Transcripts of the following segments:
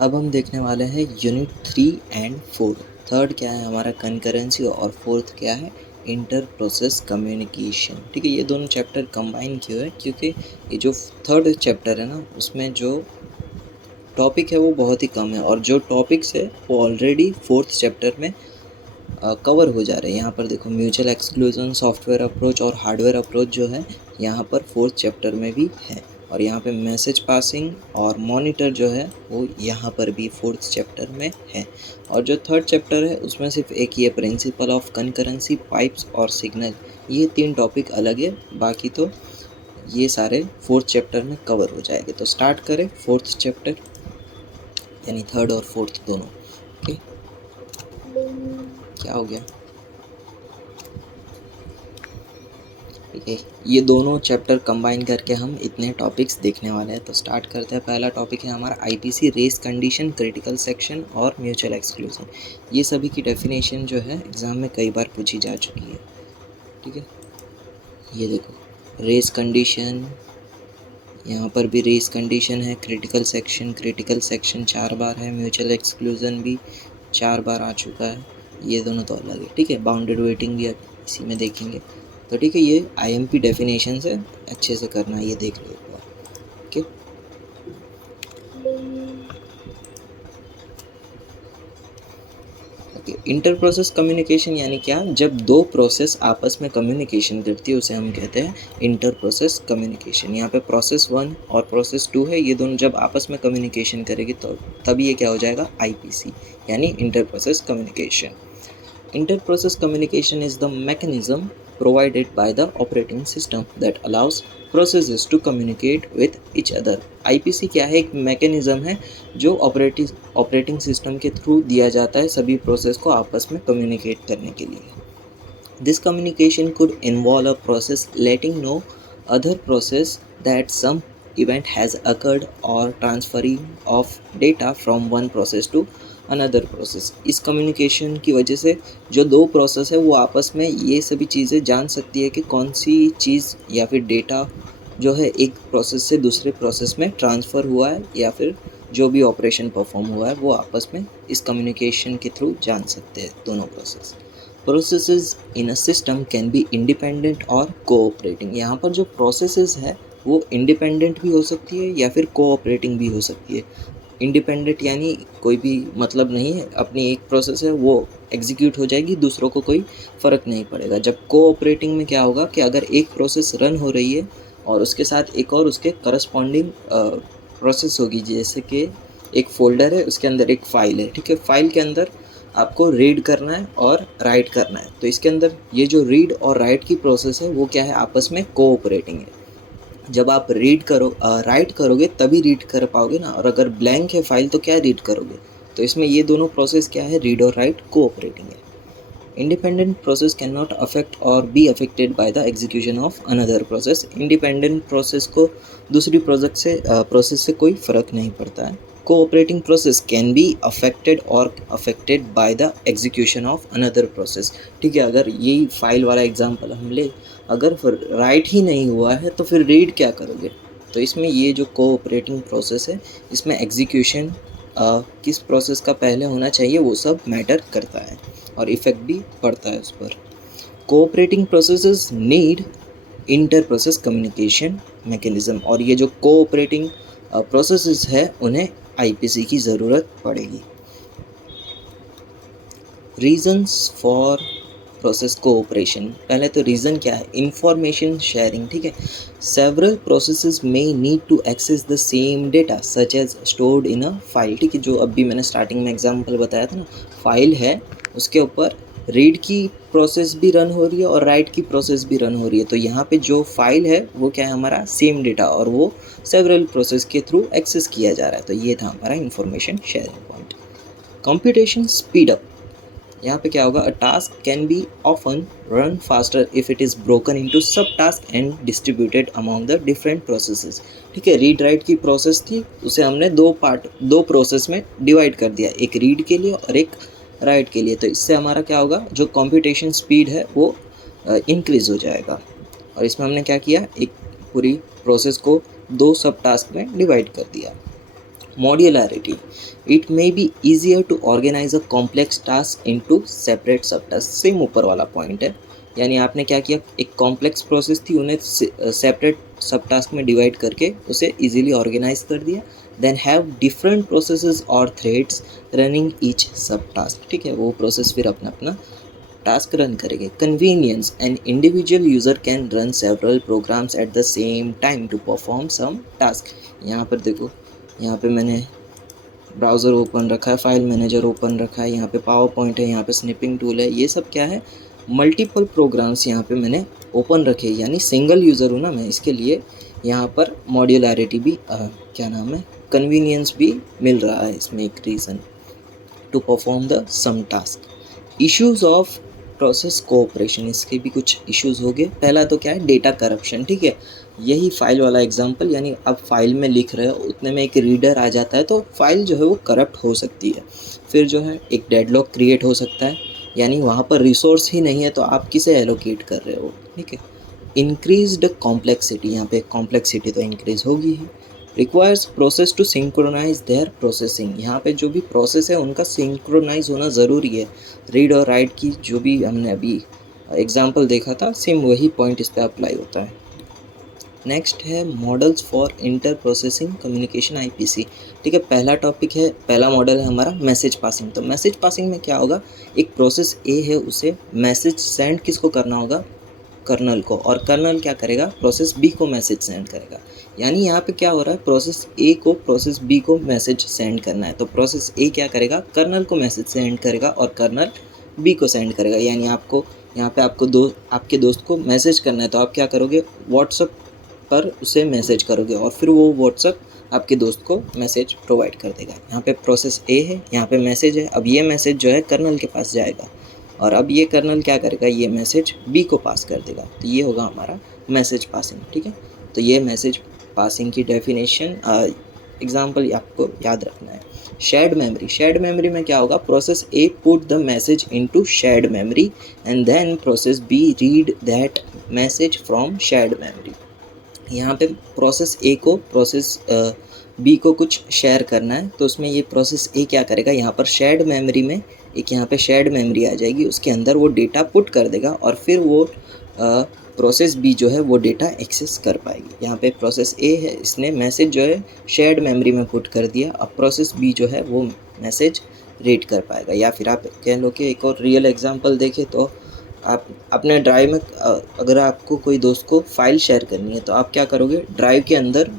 अब हम देखने वाले हैं यूनिट 3 एंड 4। थर्ड क्या है हमारा कंकरेंसी और फोर्थ क्या है इंटर प्रोसेस कम्युनिकेशन। ठीक है, ये दोनों चैप्टर कंबाइन क्यों है, क्योंकि ये जो थर्ड चैप्टर है ना उसमें जो टॉपिक है वो बहुत ही कम है और जो टॉपिक्स है वो ऑलरेडी फोर्थ चैप्टर में कवर हो जा रहे हैं। यहाँ पर देखो म्यूचुअल एक्सक्लूजन, सॉफ्टवेयर अप्रोच और हार्डवेयर अप्रोच जो है यहाँ पर फोर्थ चैप्टर में भी है। और यहाँ पे मैसेज पासिंग और मॉनिटर जो है वो यहाँ पर भी फोर्थ चैप्टर में है। और जो थर्ड चैप्टर है उसमें सिर्फ एक ये प्रिंसिपल ऑफ कंकरेंसी, पाइप्स और सिग्नल, ये 3 टॉपिक अलग है, बाकी तो ये सारे फोर्थ चैप्टर में कवर हो जाएंगे। तो स्टार्ट करें फोर्थ चैप्टर, यानी थर्ड और फोर्थ दोनों। ओके, क्या हो गया? ठीक है, ये दोनों चैप्टर कंबाइन करके हम इतने टॉपिक्स देखने वाले हैं। तो स्टार्ट करते हैं। पहला टॉपिक है हमारा IPC, race condition, critical section और म्यूचुअल एक्सक्लूजन। ये सभी की डेफिनेशन जो है एग्ज़ाम में कई बार पूछी जा चुकी है। ठीक है, ये देखो रेस कंडीशन, यहाँ पर भी रेस कंडीशन है। क्रिटिकल सेक्शन 4 बार है। म्यूचुअल एक्सक्लूजन भी 4 बार आ चुका है। ये दोनों तो अलग है। ठीक है, बाउंडेड वेटिंग भी इसी में देखेंगे। तो ठीक है, ये आईएमपी डेफिनेशन है, अच्छे से करना है, ये देख लो एक बार। ओके, इंटर प्रोसेस कम्युनिकेशन यानी क्या? जब दो प्रोसेस आपस में कम्युनिकेशन करती है उसे हम कहते हैं इंटर प्रोसेस कम्युनिकेशन। यहाँ पे प्रोसेस 1 और प्रोसेस 2 है, ये दोनों जब आपस में कम्युनिकेशन करेगी तो तभी ये क्या हो जाएगा? आईपीसी, यानी inter process communication. Inter-process communication is the mechanism provided by the operating system that allows processes to communicate with each other. IPC क्या है? एक मैकेनिज़्म है जो ऑपरेटिंग सिस्टम के थ्रू दिया जाता है सभी प्रोसेस को आपस में कम्युनिकेट करने के लिए। This communication could involve a process letting know other process that some event has occurred or transferring of data from one process to another process. इस कम्युनिकेशन की वजह से जो दो प्रोसेस है वो आपस में ये सभी चीज़ें जान सकती है कि कौन सी चीज़ या फिर डेटा जो है एक प्रोसेस से दूसरे प्रोसेस में ट्रांसफ़र हुआ है या फिर जो भी ऑपरेशन परफॉर्म हुआ है वो आपस में इस कम्युनिकेशन के थ्रू जान सकते हैं दोनों process. Processes in a system can be independent और कोऑपरेटिंग। यहाँ पर जो प्रोसेसेस है वो इंडिपेंडेंट भी हो सकती है या फिर कोऑपरेटिंग भी हो सकती है। इंडिपेंडेंट यानी कोई भी मतलब नहीं है, अपनी एक प्रोसेस है वो एग्जीक्यूट हो जाएगी, दूसरों को कोई फ़र्क नहीं पड़ेगा। जब कोऑपरेटिंग में क्या होगा कि अगर एक प्रोसेस रन हो रही है और उसके साथ एक और उसके करस्पॉन्डिंग प्रोसेस होगी, जैसे कि एक फ़ोल्डर है उसके अंदर एक फ़ाइल है। ठीक है, फ़ाइल के अंदर आपको रीड करना है और राइट करना है, तो इसके अंदर ये जो रीड और राइट की प्रोसेस है वो क्या है? आपस में कोऑपरेटिंग है। जब आप राइट करोगे तभी रीड कर पाओगे ना, और अगर ब्लैंक है फाइल तो क्या रीड करोगे? तो इसमें ये दोनों प्रोसेस क्या है? रीड और राइट कोऑपरेटिंग है। Independent process can not affect or be affected by the execution of another process. Independent process को दूसरी प्रोसेस से कोई फ़र्क नहीं पड़ता है। Cooperating process can be affected or affected by the execution of another process. ठीक है, अगर यही फाइल वाला एग्जांपल हम ले, अगर राइट ही नहीं हुआ है तो फिर रीड क्या करोगे? तो इसमें ये जो कोऑपरेटिंग प्रोसेस है इसमें एग्जीक्यूशन किस प्रोसेस का पहले होना चाहिए वो सब मैटर करता है और इफ़ेक्ट भी पड़ता है उस पर। Cooperating processes need inter process communication mechanism, और ये जो कोऑपरेटिंग प्रोसेसेस है उन्हें आईपीसी की ज़रूरत पड़ेगी। Reasons for process cooperation. पहले तो रीज़न क्या है? Information sharing. ठीक है, सेवरल प्रोसेसेस में need to access the same data such as stored in a file. ठीक है, जो अभी मैंने स्टार्टिंग में एग्जांपल बताया था ना, फाइल है उसके ऊपर रीड की प्रोसेस भी रन हो रही है और राइट की प्रोसेस भी रन हो रही है। तो यहाँ पे जो फाइल है वो क्या है? हमारा सेम डेटा, और वो सेवरल प्रोसेस के थ्रू एक्सेस किया जा रहा है। तो ये था हमारा information sharing point. Computation speed up. यहाँ पे क्या होगा? अ task can be often run faster if it is broken into सब task and distributed among the different processes. ठीक है, रीड राइट की प्रोसेस थी, उसे हमने दो प्रोसेस में डिवाइड कर दिया, एक रीड के लिए और एक राइट के लिए। तो इससे हमारा क्या होगा? जो कंप्यूटेशन स्पीड है वो इंक्रीज़ हो जाएगा। और इसमें हमने क्या किया? एक पूरी प्रोसेस को दो सब टास्क में डिवाइड कर दिया। Modularity, it may be easier to organize a complex task into separate sub task. Same ऊपर वाला पॉइंट है, यानी आपने क्या किया, एक कॉम्प्लेक्स प्रोसेस थी उन्हें सेपरेट सब टास्क में डिवाइड करके उसे इजीली ऑर्गेनाइज कर दिया। देन हैव डिफरेंट प्रोसेसेस और threads running each sub task, ठीक है, वो प्रोसेस फिर अपना अपना टास्क रन करेंगे। Convenience, an individual user can run several programs at the same time to perform some task. यहाँ पर देखो, यहाँ पे मैंने ब्राउज़र ओपन रखा है, फाइल मैनेजर ओपन रखा है, यहाँ पे पावर पॉइंट है, यहाँ पे स्निपिंग टूल है, ये सब क्या है, मल्टीपल प्रोग्राम्स यहाँ पे मैंने ओपन रखे, यानी सिंगल यूज़र हूँ ना मैं, इसके लिए यहाँ पर मॉड्यूलैरिटी भी क्या नाम है, कन्वीनियंस भी मिल रहा है इसमें एक reason to perform the some task. Issues of process cooperation, इसके भी कुछ इश्यूज हो गए। पहला तो क्या है, डेटा करप्शन, ठीक है, यही फाइल वाला एग्जांपल, यानी आप फाइल में लिख रहे हो उतने में एक रीडर आ जाता है तो फाइल जो है वो करप्ट हो सकती है। फिर जो है एक डेडलॉक क्रिएट हो सकता है, यानी वहाँ पर रिसोर्स ही नहीं है तो आप किसे एलोकेट कर रहे हो, ठीक है। इंक्रीज्ड कॉम्प्लेक्सिटी, यहाँ पे कॉम्प्लेक्सिटी तो इंक्रीज होगी ही। Requires process to synchronize their processing, यहाँ पे जो भी प्रोसेस है उनका सिंक्रोनाइज होना ज़रूरी है। रीड और राइट की जो भी हमने अभी एग्जांपल देखा था, सेम वही पॉइंट इस पर अप्लाई होता है। नेक्स्ट है models for inter processing communication, IPC, ठीक है। पहला टॉपिक है, पहला मॉडल है हमारा मैसेज पासिंग। तो मैसेज पासिंग में क्या होगा, एक प्रोसेस ए है, उसे मैसेज सेंड किसको करना होगा, कर्नल को, और कर्नल क्या करेगा, प्रोसेस बी को मैसेज सेंड करेगा। यानी यहाँ पे क्या हो रहा है, प्रोसेस ए को प्रोसेस बी को मैसेज सेंड करना है, तो प्रोसेस ए क्या करेगा, कर्नल को मैसेज सेंड करेगा और कर्नल बी को सेंड करेगा। यानी आपको यहाँ पे आपके दोस्त को मैसेज करना है तो आप क्या करोगे, व्हाट्सअप पर उसे मैसेज करोगे और फिर वो व्हाट्सअप आपके दोस्त को मैसेज प्रोवाइड कर देगा। यहाँ पे प्रोसेस ए है, यहाँ पे मैसेज है, अब ये मैसेज जो है कर्नल के पास जाएगा और अब ये कर्नल क्या करेगा, ये मैसेज बी को पास कर देगा, तो ये होगा हमारा मैसेज पासिंग, ठीक है। तो ये मैसेज पासिंग की डेफिनेशन एग्जांपल आपको याद रखना है। शेयर्ड मेमोरी, शेयर्ड मेमोरी में क्या होगा, process A put the message into shared memory and then process B read that message from shared memory. यहाँ पे प्रोसेस ए को प्रोसेस बी को कुछ शेयर करना है, तो उसमें ये प्रोसेस ए क्या करेगा, यहाँ पर शेयर्ड मेमोरी में एक यहाँ पे शेयर्ड मेमोरी आ जाएगी, उसके अंदर वो डेटा पुट कर देगा और फिर वो प्रोसेस बी जो है वो डेटा एक्सेस कर पाएगी। यहाँ पे प्रोसेस ए है, इसने मैसेज जो है शेयर्ड मेमोरी में पुट कर दिया, अब प्रोसेस बी जो है वो मैसेज रीड कर पाएगा। या फिर आप कह लो कि एक और रियल एग्जांपल देखें तो आप अपने ड्राइव में अगर आपको कोई दोस्त को फाइल शेयर करनी है तो आप क्या करोगे, ड्राइव के अंदर,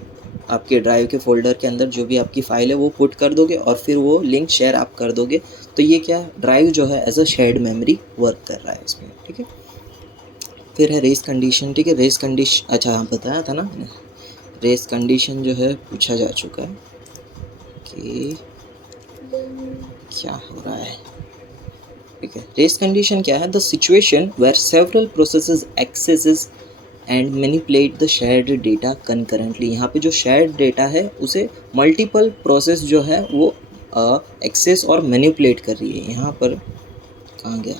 आपके ड्राइव के फोल्डर के अंदर जो भी आपकी फ़ाइल है वो पुट कर दोगे और फिर वो लिंक शेयर आप कर दोगे, तो ये क्या, ड्राइव जो है as a shared memory work कर रहा है इसमें, ठीक है। फिर है रेस कंडीशन, ठीक है। रेस कंडीशन, अच्छा हाँ बताया था ना मैंने, रेस कंडीशन जो है पूछा जा चुका है कि क्या हो रहा है, ठीक है। रेस कंडीशन क्या है, the situation where several processes accesses and manipulate the shared data concurrently. यहाँ पे जो शेयर्ड डेटा है उसे मल्टीपल प्रोसेस जो है वो एक्सेस और मैनिपुलेट कर रही है। यहाँ पर कहाँ गया,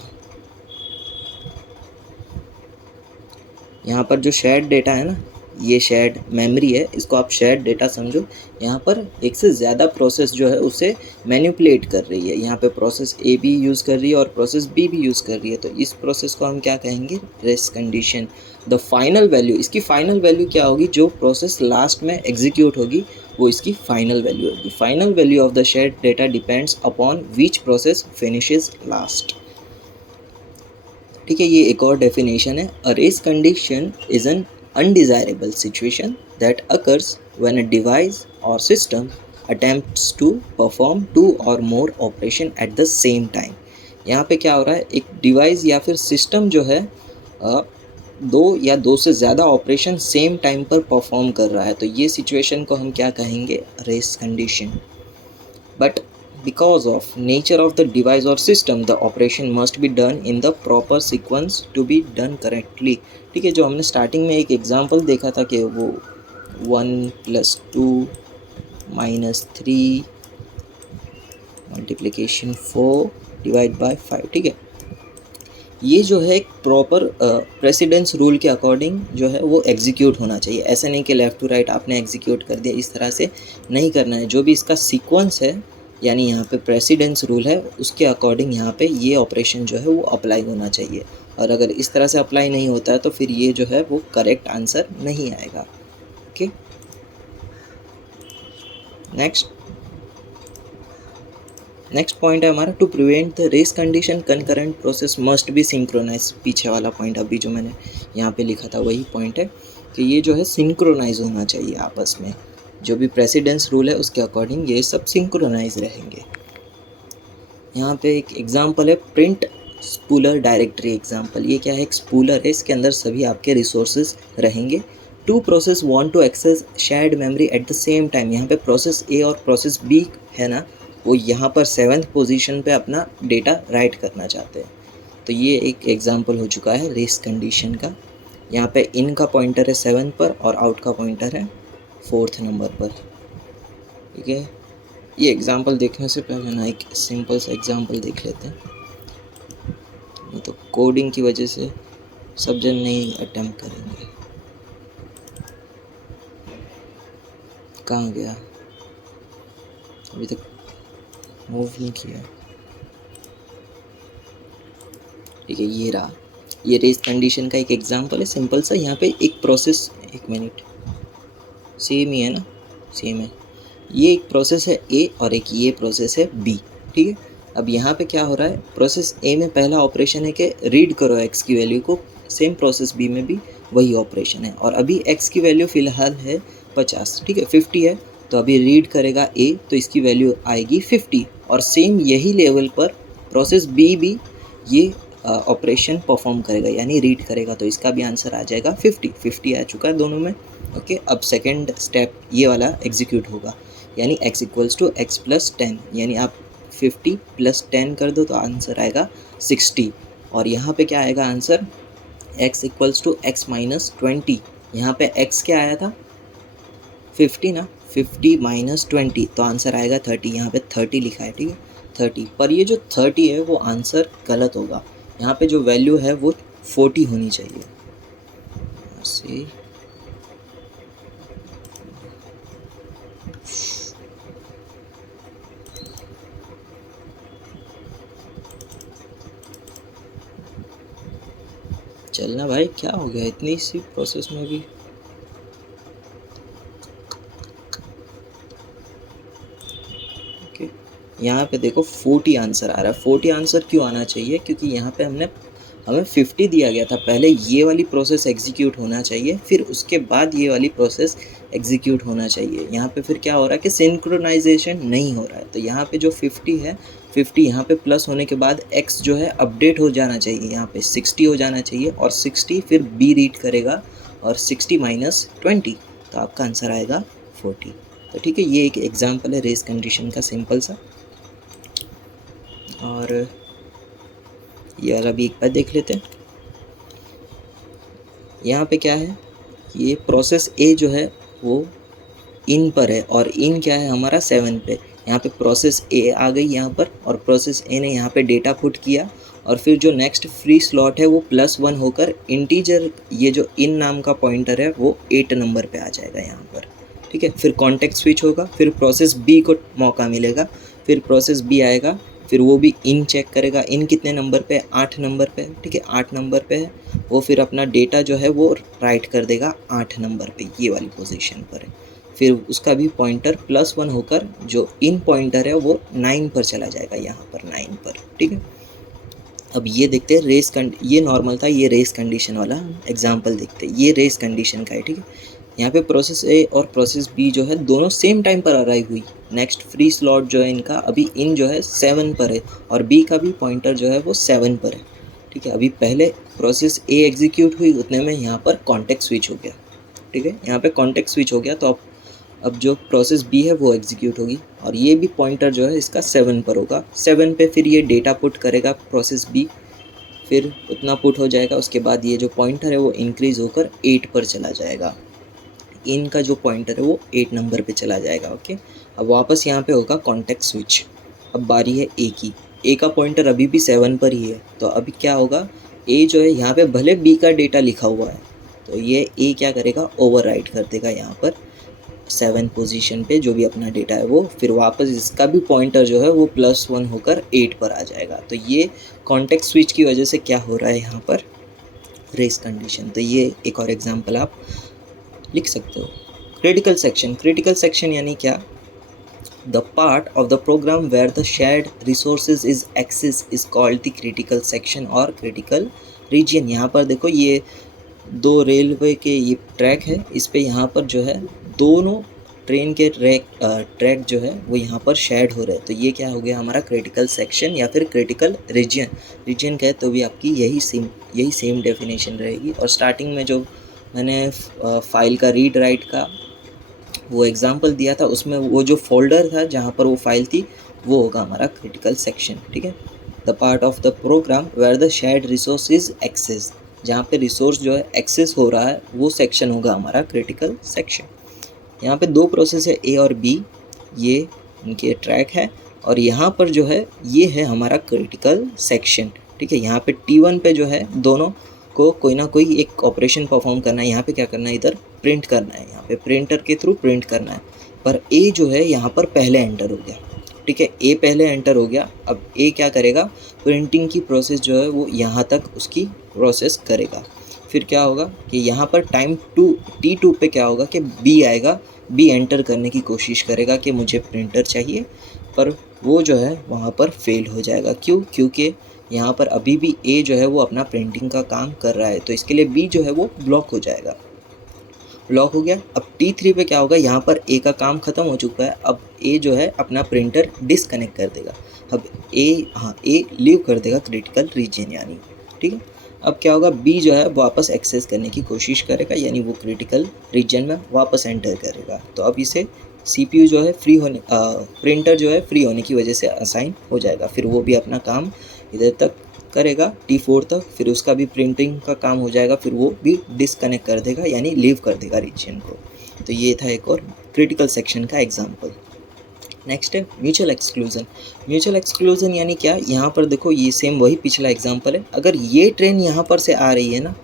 यहाँ पर जो शेयर्ड डेटा है ना, ये शेयर्ड मेमोरी है, इसको आप शेयर्ड डेटा समझो। यहाँ पर एक से ज़्यादा प्रोसेस जो है उसे मैनिपुलेट कर रही है, यहाँ पे प्रोसेस ए भी यूज़ कर रही है और प्रोसेस बी भी यूज़ कर रही है, तो इस प्रोसेस को हम क्या कहेंगे, race condition. The final value, इसकी फाइनल वैल्यू क्या होगी, जो प्रोसेस लास्ट में एग्जीक्यूट होगी वो इसकी फाइनल वैल्यू होगी। Final value of the shared data depends upon which process finishes last, ठीक है। ये एक और डेफिनेशन है, a race condition is an undesirable situation that occurs when a device or system attempts to perform two or more operation at the same time। यहाँ पे क्या हो रहा है, एक डिवाइस या फिर सिस्टम जो है दो या दो से ज़्यादा ऑपरेशन सेम टाइम पर परफॉर्म कर रहा है, तो ये सिचुएशन को हम क्या कहेंगे, race condition. But because of nature of the device or system the operation must be done in the proper sequence to be done correctly, ठीक है। जो हमने स्टार्टिंग में एक एग्जांपल देखा था कि वो 1 + 2 - 3 मल्टीप्लिकेशन 4 डिवाइड बाय 5, ठीक है। ये जो है एक प्रॉपर प्रेसिडेंस रूल के अकॉर्डिंग जो है वो एग्जीक्यूट होना चाहिए। ऐसा नहीं कि लेफ़्ट टू राइट आपने एग्जीक्यूट कर दिया, इस तरह से नहीं करना है। जो भी इसका सीक्वेंस है यानी यहाँ पे प्रेसिडेंस रूल है उसके अकॉर्डिंग यहाँ पे ये ऑपरेशन जो है वो अप्लाई होना चाहिए। और अगर इस तरह से अप्लाई नहीं होता है तो फिर ये जो है वो करेक्ट आंसर नहीं आएगा। ओके, नेक्स्ट पॉइंट है हमारा, to prevent the race condition concurrent process must be synchronize. पीछे वाला पॉइंट अभी जो मैंने यहाँ पे लिखा था वही पॉइंट है कि ये जो है सिंक्रोनाइज होना चाहिए आपस में। जो भी प्रेसिडेंस रूल है उसके अकॉर्डिंग ये सब सिंक्रोनाइज रहेंगे। यहाँ पे एक एग्जांपल है प्रिंट स्पूलर डायरेक्टरी एग्जांपल। ये क्या है, एक स्पूलर है, इसके अंदर सभी आपके रिसोर्सेज रहेंगे। Two process want to access shared memory at the same time. यहाँ पे प्रोसेस ए और प्रोसेस बी है ना, वो यहाँ पर 7th पोजीशन पे अपना डेटा राइट करना चाहते हैं। तो ये एक एग्जांपल हो चुका है रेस कंडीशन का। यहाँ पे इन का पॉइंटर है 7 पर और आउट का पॉइंटर है 4th नंबर पर। ठीक है, ये एग्जांपल देखने से पहले ना एक सिंपल सा एग्जांपल देख लेते हैं, नहीं तो कोडिंग की वजह से सब जन नहीं अटेम्प्ट करेंगे। कहाँ गया, अभी तक मूव नहीं किया। ठीक है, ये रहा, ये रेस कंडीशन का एक एग्जांपल है सिंपल सा। यहाँ पे एक प्रोसेस, एक मिनट, सेम ही है ना, सेम है। ये एक प्रोसेस है ए और एक ये प्रोसेस है बी। ठीक है, अब यहाँ पे क्या हो रहा है, प्रोसेस ए में पहला ऑपरेशन है कि रीड करो एक्स की वैल्यू को, सेम प्रोसेस बी में भी वही ऑपरेशन है। और अभी एक्स की वैल्यू फ़िलहाल है 50, ठीक है, 50 है, तो अभी रीड करेगा ए तो इसकी वैल्यू आएगी 50। और सेम यही लेवल पर प्रोसेस बी भी ये ऑपरेशन परफॉर्म करेगा यानी रीड करेगा, तो इसका भी आंसर आ जाएगा 50 आ चुका है दोनों में। ओके, अब सेकेंड स्टेप ये वाला एग्जीक्यूट होगा यानी x equals to x plus 10, यानी आप 50 प्लस 10 कर दो तो आंसर आएगा 60। और यहाँ पे क्या आएगा answer, x equals to x minus 20। यहाँ पे x क्या आया था 50 ना, 50 माइनस 20 तो आंसर आएगा 30। यहाँ पे 30 लिखा है, ठीक है 30, पर ये जो 30 है वो आंसर गलत होगा। यहाँ पे जो वैल्यू है वो 40 होनी चाहिए। से चलना भाई, क्या हो गया इतनी सी प्रोसेस में भी। ओके, यहाँ पे देखो 40 आंसर आ रहा है। 40 आंसर क्यों आना चाहिए, क्योंकि यहाँ पे हमें 50 दिया गया था। पहले ये वाली प्रोसेस एग्जीक्यूट होना चाहिए, फिर उसके बाद ये वाली प्रोसेस एग्जीक्यूट होना चाहिए। यहाँ पे फिर क्या हो रहा है कि सिंक्रोनाइजेशन नहीं हो रहा है। तो यहाँ पे जो 50 है, 50 यहाँ पे प्लस होने के बाद x जो है अपडेट हो जाना चाहिए, यहाँ पे 60 हो जाना चाहिए। और 60 फिर b रीड करेगा और 60 माइनस 20 तो आपका आंसर आएगा 40। तो ठीक है, ये एक एग्जांपल है रेस कंडीशन का सिंपल सा। और ये वाला भी एक बार देख लेते हैं। यहाँ पे क्या है, ये प्रोसेस ए जो है वो इन पर है और इन क्या है हमारा 7 पे। यहाँ पे प्रोसेस ए आ गई यहाँ पर और प्रोसेस ए ने यहाँ पे डेटा पुट किया और फिर जो नेक्स्ट फ्री स्लॉट है वो +1 होकर इंटीजर, ये जो इन नाम का पॉइंटर है वो 8 नंबर पे आ जाएगा यहाँ पर। ठीक है, फिर कॉन्टेक्स्ट स्विच होगा, फिर प्रोसेस बी को मौका मिलेगा, फिर प्रोसेस बी आएगा, फिर वो भी इन चेक करेगा, इन कितने नंबर पे है, 8 नंबर पे है। ठीक है, 8 नंबर पे है, वो फिर अपना डेटा जो है वो राइट कर देगा 8 नंबर पे, ये वाली पोजीशन पर है। फिर उसका भी पॉइंटर +1 होकर जो इन पॉइंटर है वो 9 पर चला जाएगा, यहाँ पर 9 पर। ठीक है, अब ये देखते हैं ये नॉर्मल था, ये रेस कंडीशन वाला एग्जाम्पल देखते हैं। ये रेस कंडीशन का है। ठीक है, यहाँ पे प्रोसेस ए और प्रोसेस बी जो है दोनों सेम टाइम पर अराइव हुई। नेक्स्ट फ्री स्लॉट जो है इनका अभी इन जो है 7 पर है और बी का भी पॉइंटर जो है वो 7 पर है। ठीक है, अभी पहले प्रोसेस ए एग्जीक्यूट हुई, उतने में यहाँ पर कॉन्टेक्स्ट स्विच हो गया। ठीक है, यहाँ पे कॉन्टेक्स्ट स्विच हो गया, तो अब जो प्रोसेस बी है वो एग्जीक्यूट होगी और ये भी पॉइंटर जो है इसका 7 पर होगा। 7 पे फिर ये डेटा पुट करेगा प्रोसेस बी, फिर उतना पुट हो जाएगा, उसके बाद ये जो पॉइंटर है वो इंक्रीज़ होकर 8 पर चला जाएगा। इनका जो पॉइंटर है वो 8 नंबर पे चला जाएगा। ओके, अब वापस यहाँ पे होगा कॉन्टेक्स्ट स्विच। अब बारी है ए की, ए का पॉइंटर अभी भी 7 पर ही है, तो अभी क्या होगा, ए जो है यहाँ पे भले बी का डेटा लिखा हुआ है, तो ये ए क्या करेगा, ओवरराइट कर देगा यहाँ पर 7 पोजीशन पे जो भी अपना डेटा है वो, फिर वापस इसका भी पॉइंटर जो है वो +1 होकर 8 पर आ जाएगा। तो ये कॉन्टेक्स्ट स्विच की वजह से क्या हो रहा है यहाँ पर, रेस कंडीशन। तो ये एक और एग्जांपल आप लिख सकते हो। क्रिटिकल सेक्शन, क्रिटिकल सेक्शन यानी क्या, the part of the program where the shared resources is access is called the critical section और क्रिटिकल रीजन। यहाँ पर देखो ये 2 रेलवे के ये ट्रैक है, इस पे यहाँ पर जो है दोनों ट्रेन के ट्रैक जो है वो यहाँ पर शेयर्ड हो रहे हैं। तो ये क्या हो गया हमारा क्रिटिकल सेक्शन या फिर क्रिटिकल रीजन। रीजन कहे तो भी आपकी यही सेम डेफिनेशन रहेगी। और स्टार्टिंग में जो मैंने फाइल का रीड राइट का वो एग्जांपल दिया था, उसमें वो जो फोल्डर था जहाँ पर वो फाइल थी वो होगा हमारा क्रिटिकल सेक्शन। ठीक है, the part of the program where the shared resource is access, जहाँ पे रिसोर्स जो है एक्सेस हो रहा है वो सेक्शन होगा हमारा क्रिटिकल सेक्शन। यहाँ पे 2 प्रोसेस है ए और बी, ये इनके ट्रैक है और यहाँ पर जो है ये है हमारा क्रिटिकल सेक्शन। ठीक है, यहाँ पे T1 पे जो है दोनों को कोई ना कोई एक ऑपरेशन परफॉर्म करना है। यहाँ पे क्या करना है, इधर प्रिंट करना है, यहाँ पे प्रिंटर के थ्रू प्रिंट करना है। पर ए जो है यहाँ पर पहले एंटर हो गया। ठीक है, ए पहले एंटर हो गया। अब ए क्या करेगा, प्रिंटिंग की प्रोसेस जो है वो यहाँ तक उसकी प्रोसेस करेगा। फिर क्या होगा कि यहाँ पर T2 पे क्या होगा कि बी आएगा, बी एंटर करने की कोशिश करेगा कि मुझे प्रिंटर चाहिए, पर वो जो है वहाँ पर फेल हो जाएगा। क्यों, क्योंकि यहाँ पर अभी भी ए जो है वो अपना प्रिंटिंग का काम कर रहा है, तो इसके लिए बी जो है वो ब्लॉक हो जाएगा। ब्लॉक हो गया। अब T3 पे क्या होगा, यहाँ पर ए का काम ख़त्म हो चुका है, अब ए जो है अपना प्रिंटर डिसकनेक्ट कर देगा। अब ए लीव कर देगा क्रिटिकल रीजन यानी। ठीक है, अब क्या होगा, बी जो है वापस एक्सेस करने की कोशिश करेगा, यानी वो क्रिटिकल रीजन में वापस एंटर करेगा। तो अब इसे CPU जो है प्रिंटर जो है फ्री होने की वजह से असाइन हो जाएगा। फिर वो भी अपना काम इधर तक करेगा T4 तक, फिर उसका भी प्रिंटिंग का काम हो जाएगा, फिर वो भी डिसकनेक्ट कर देगा यानी लीव कर देगा रीजन को। तो ये था एक और क्रिटिकल सेक्शन का एग्जांपल। नेक्स्ट है म्यूचुअल एक्सक्लूजन। म्यूचुअल एक्सक्लूजन यानी क्या, यहाँ पर देखो ये सेम वही पिछला एग्जांपल है। अगर ये ट्रेन यहाँ पर से आ रही है ना,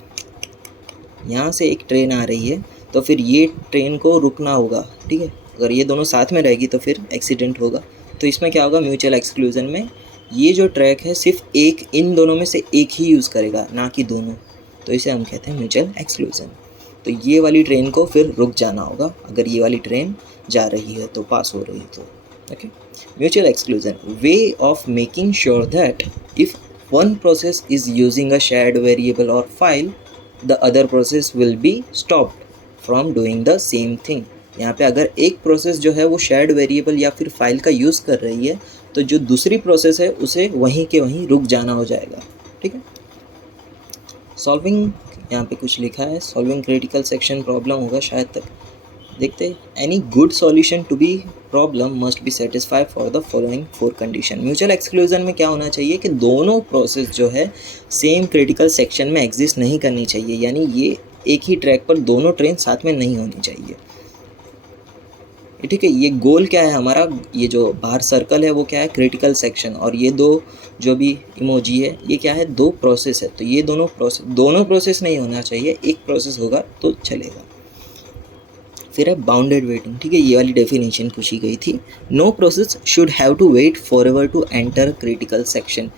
यहाँ से एक ट्रेन आ रही है, तो फिर ये ट्रेन को रुकना होगा। ठीक है, अगर ये दोनों साथ में रहेगी तो फिर एक्सीडेंट होगा। तो इसमें क्या होगा, म्यूचुअल एक्सक्लूजन में ये जो ट्रैक है सिर्फ एक, इन दोनों में से एक ही यूज़ करेगा, ना कि दोनों। तो इसे हम कहते हैं म्यूचुअल एक्सक्लूजन। तो ये वाली ट्रेन को फिर रुक जाना होगा, अगर ये वाली ट्रेन जा रही है तो, पास हो रही है तो। Okay, mutual exclusion, way of making sure that if one process is using a shared variable or file, the other process will be stopped from doing the same thing. यहाँ पे अगर एक प्रोसेस जो है वो शेयर्ड वेरिएबल या फिर file का यूज़ कर रही है, तो जो दूसरी प्रोसेस है उसे वहीं के वहीं रुक जाना हो जाएगा। ठीक है, सॉल्विंग, यहाँ पे कुछ लिखा है, सॉल्विंग क्रिटिकल सेक्शन प्रॉब्लम होगा शायद तक। देखते हैं, any good solution to be problem must be satisfy for the following 4 condition. Mutual exclusion में क्या होना चाहिए कि दोनों प्रोसेस जो है सेम क्रिटिकल सेक्शन में एग्जिस्ट नहीं करनी चाहिए, यानी ये एक ही ट्रैक पर दोनों ट्रेन साथ में नहीं होनी चाहिए। ठीक है, ये गोल क्या है हमारा, ये जो बाहर सर्कल है वो क्या है, क्रिटिकल सेक्शन, और ये 2 जो भी इमोजी है ये क्या है, 2 प्रोसेस है। तो ये दोनों प्रोसेस नहीं होना चाहिए, एक प्रोसेस होगा तो चलेगा। फिर है बाउंडेड वेटिंग। ठीक है, ये वाली डेफिनेशन पूछी गई थी। No process should have to wait forever to enter critical section.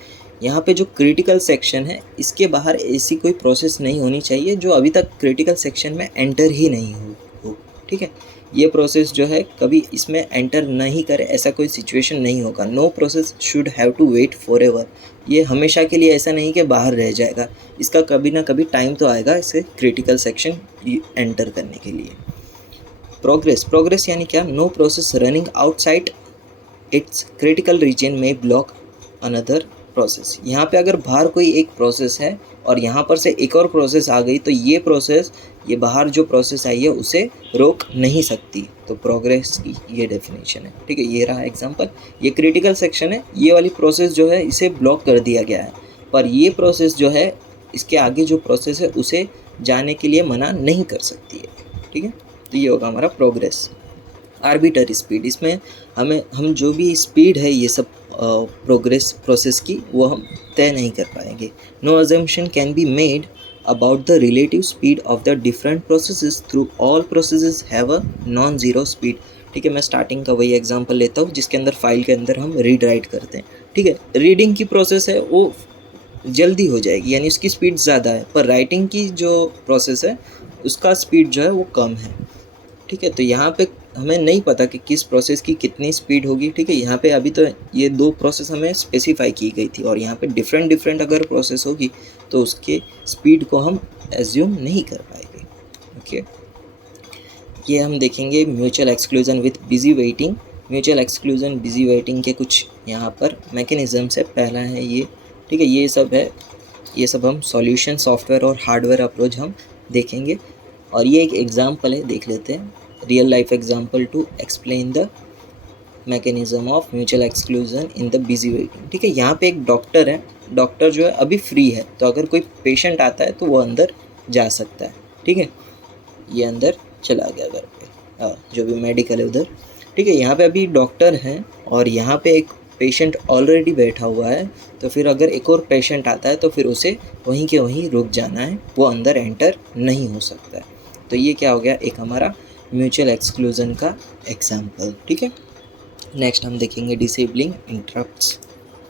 यहाँ पे जो क्रिटिकल सेक्शन है इसके बाहर ऐसी कोई प्रोसेस नहीं होनी चाहिए जो अभी तक क्रिटिकल सेक्शन में एंटर ही नहीं हो। ठीक है, ये प्रोसेस जो है कभी इसमें एंटर नहीं करे, ऐसा कोई सिचुएशन नहीं होगा। No process should have to wait forever, ये हमेशा के लिए ऐसा नहीं कि बाहर रह जाएगा, इसका कभी ना कभी टाइम तो आएगा इसे क्रिटिकल सेक्शन एंटर करने के लिए। प्रोग्रेस यानी क्या, no process running outside its critical region में ब्लॉक अनदर प्रोसेस। यहाँ पे अगर बाहर कोई एक प्रोसेस है और यहाँ पर से एक और प्रोसेस आ गई, तो ये प्रोसेस, ये बाहर जो प्रोसेस आई है उसे रोक नहीं सकती। तो प्रोग्रेस की ये डेफिनेशन है। ठीक है, ये रहा एग्जांपल। ये क्रिटिकल सेक्शन है, ये वाली प्रोसेस जो है इसे ब्लॉक कर दिया गया है, पर ये प्रोसेस जो है इसके आगे जो प्रोसेस है उसे जाने के लिए मना नहीं कर सकती है। ठीक है, तो ये होगा हमारा प्रोग्रेस। आर्बिटरी स्पीड, इसमें हम जो भी स्पीड है ये सब प्रोसेस की वो हम तय नहीं कर पाएंगे। No assumption can be made about the relative speed of the different processes through all processes have a non zero speed. ठीक है, मैं स्टार्टिंग का वही एग्जांपल लेता हूँ जिसके अंदर फाइल के अंदर हम रीड राइट करते हैं। ठीक है, रीडिंग की प्रोसेस है वो जल्दी हो जाएगी यानी उसकी स्पीड ज़्यादा है, पर राइटिंग की जो प्रोसेस है उसका स्पीड जो है वो कम है। ठीक है, तो यहाँ पे हमें नहीं पता कि किस प्रोसेस की कितनी स्पीड होगी। ठीक है, यहाँ पे अभी तो ये दो प्रोसेस हमें स्पेसिफाई की गई थी और यहाँ पे डिफरेंट डिफरेंट अगर प्रोसेस होगी तो उसके स्पीड को हम एज्यूम नहीं कर पाएंगे। ओके, ये हम देखेंगे mutual exclusion with busy waiting. Mutual exclusion busy waiting के कुछ यहाँ पर मैकेनिज़म्स है। पहला है ये, ठीक है, ये सब हम सॉल्यूशन सॉफ्टवेयर और हार्डवेयर अप्रोच हम देखेंगे। और ये एक एग्जांपल है, देख लेते हैं, real life example to explain the mechanism of mutual exclusion in the busy waiting. ठीक है, यहाँ पे एक डॉक्टर है, डॉक्टर जो है अभी फ्री है, तो अगर कोई पेशेंट आता है तो वो अंदर जा सकता है। ठीक है, ये अंदर चला गया घर पे, जो भी मेडिकल है उधर। ठीक है, यहाँ पे अभी डॉक्टर हैं और यहाँ पे एक पेशेंट ऑलरेडी बैठा हुआ है, तो फिर अगर एक और पेशेंट आता है तो फिर उसे वहीं के वहीं रुक जाना है, वो अंदर एंटर नहीं हो सकता है। तो ये क्या हो गया, एक हमारा म्यूचुअल एक्सक्लूजन का एग्जाम्पल। ठीक है, नेक्स्ट हम देखेंगे डिसेबलिंग इंटरप्ट्स।